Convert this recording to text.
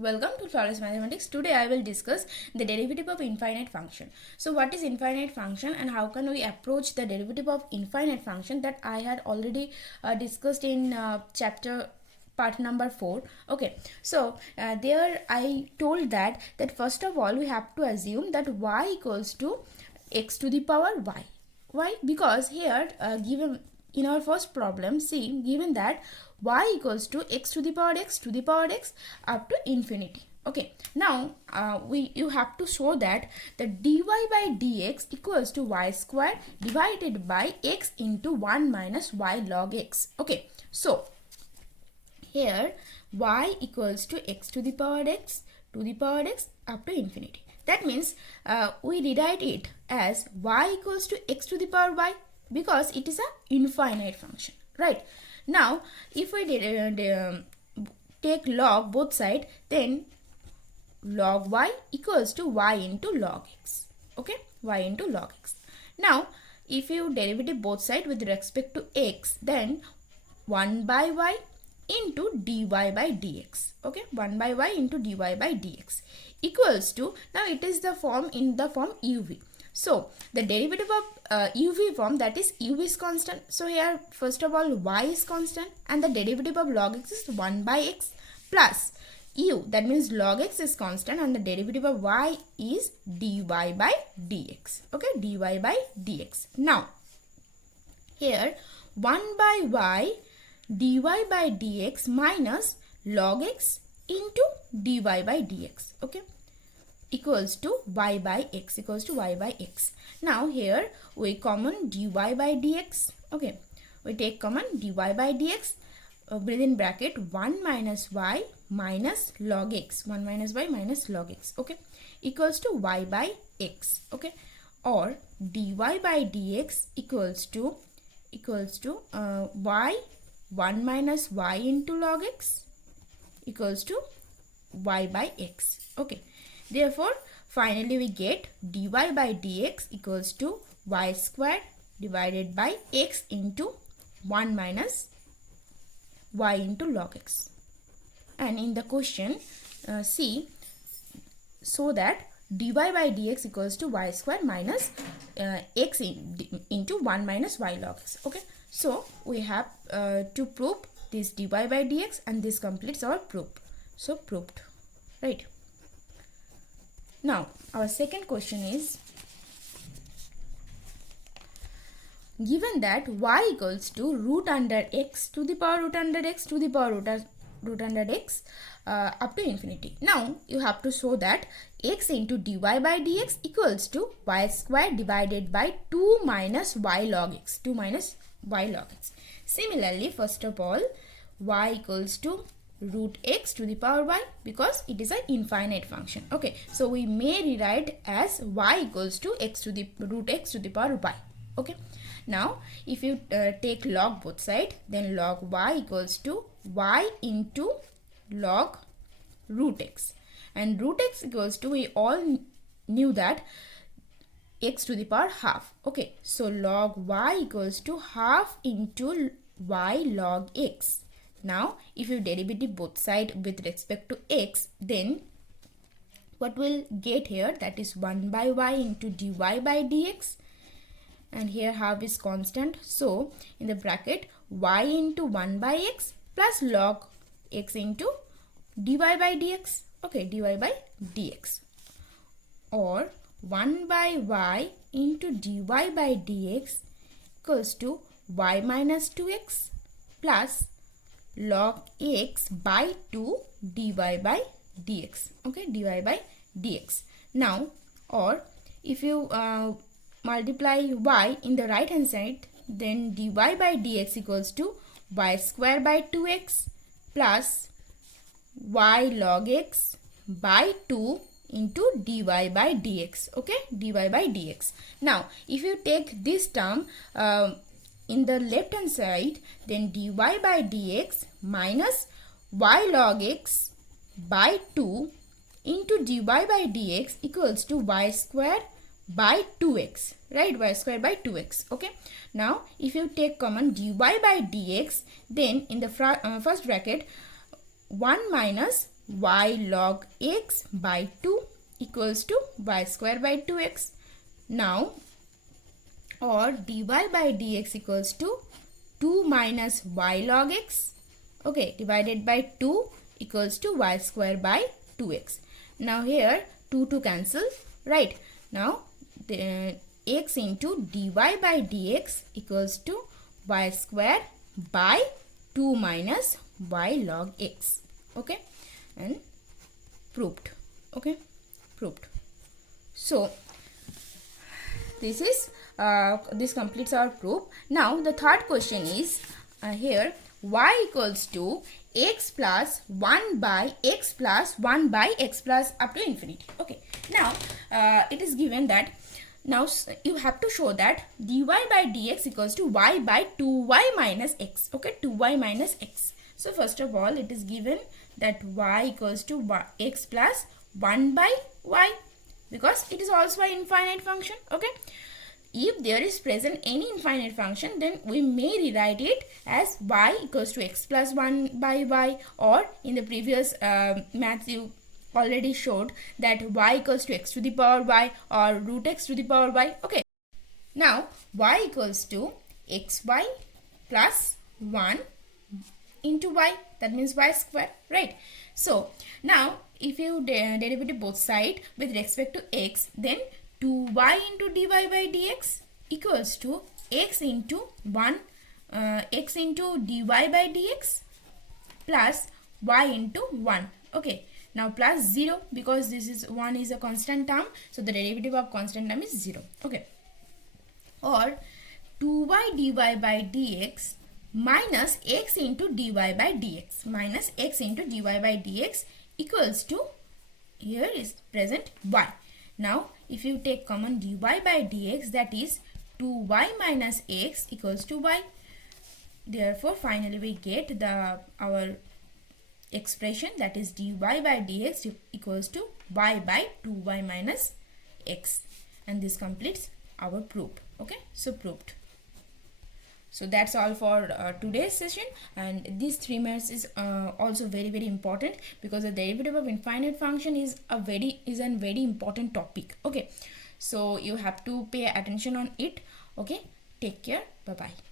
Welcome to Flawless Mathematics. Today I will discuss the derivative of infinite function. So what is infinite function and how can we approach the derivative of infinite function, that I had already discussed in chapter part number 4. Okay, so there I told that first of all we have to assume that y equals to x to the power y. Why? Because here given in our first problem, see, given that y equals to x to the power x up to infinity. Okay, now you have to show that the dy by dx equals to y square divided by x into 1 minus y log x. Okay, so here y equals to x to the power x up to infinity. That means we rewrite it as y equals to x to the power y because it is an infinite function, right? Now if we take log both sides, then log y equals to y into log x. Okay, y into log x. Now if you derivative both sides with respect to x, then 1 by y into dy by dx. Okay, 1 by y into dy by dx equals to, now it is the form in the form uv. So the derivative of uv form, that is u is constant. So here first of all y is constant and the derivative of log x is 1 by x plus u, that means log x is constant and the derivative of y is dy by dx. Okay, dy by dx. Now here 1 by y dy by dx minus log x into dy by dx. Okay, equals to y by x, equals to y by x. Now here we common dy by dx. Okay, we take common dy by dx within bracket 1 minus y minus log x, 1 minus y minus log x. Okay, equals to y by x. Okay, or dy by dx equals to y 1 minus y into log x equals to y by x. Okay, therefore finally we get dy by dx equals to y squared divided by x into 1 minus y into log x. And in the question see, so that dy by dx equals to y squared minus x into 1 minus y log x. Okay, so we have to prove this dy by dx and this completes our proof. So proved, right? Now our second question is, given that y equals to root under x to the power root under x to the power root under x up to infinity. Now you have to show that x into dy by dx equals to y square divided by 2 minus y log x, 2 minus y log x. Similarly, first of all, y equals to root x to the power y because it is an infinite function. Okay, so we may rewrite as y equals to x to the root x to the power y. Okay, now if you take log both sides, then log y equals to y into log root x, and root x equals to, we all knew that, x to the power half. Okay, so log y equals to half into y log x. Now if you derivative both sides with respect to x, then what will get here, that is 1 by y into dy by dx, and here half is constant, so in the bracket y into 1 by x plus log x into dy by dx. Okay, dy by dx, or 1 by y into dy by dx equals to y minus 2x plus log x by 2 dy by dx. Okay, dy by dx. Now, or if you multiply y in the right hand side, then dy by dx equals to y square by 2x plus y log x by 2 into dy by dx. Okay, dy by dx. Now if you take this term in the left hand side, then dy by dx minus y log x by 2 into dy by dx equals to y square by 2x, right? Y square by 2x. Okay, now if you take common dy by dx, then in the first bracket 1 minus y log x by 2 equals to y square by 2x. Now, or dy by dx equals to 2 minus y log x, okay, divided by 2 equals to y square by 2x. Now here 2 cancel, right? Now the x into dy by dx equals to y square by 2 minus y log x, okay, and proved, okay, proved. So this is this completes our proof. Now the third question is here, y equals to x plus 1 by x plus 1 by x plus up to infinity. Okay, now it is given that now you have to show that dy by dx equals to y by 2y minus x. Okay, 2y minus x. So first of all, it is given that y equals to x plus 1 by y, because it is also an infinite function. Okay, if there is present any infinite function, then we may rewrite it as y equals to x plus 1 by y, or in the previous maths you already showed that y equals to x to the power y or root x to the power y. Okay, now y equals to xy plus 1 into y, that means y square, right? So now if you derivative both side with respect to x, then 2y into dy by dx equals to x into 1 x into dy by dx plus y into 1. Okay, now plus 0, because this is 1 is a constant term, so the derivative of constant term is 0. Okay, or 2y dy by dx minus x into dy by dx minus x into dy by dx equals to, here is present y. Now if you take common dy by dx, that is 2y minus x equals to y. Therefore finally we get our expression, that is dy by dx equals to y by 2y minus x, and this completes our proof. Okay, so proved. So that's all for today's session, and these 3 minutes is also very important, because the derivative of infinite function is a very important topic. Okay, so you have to pay attention on it. Okay, take care, bye bye.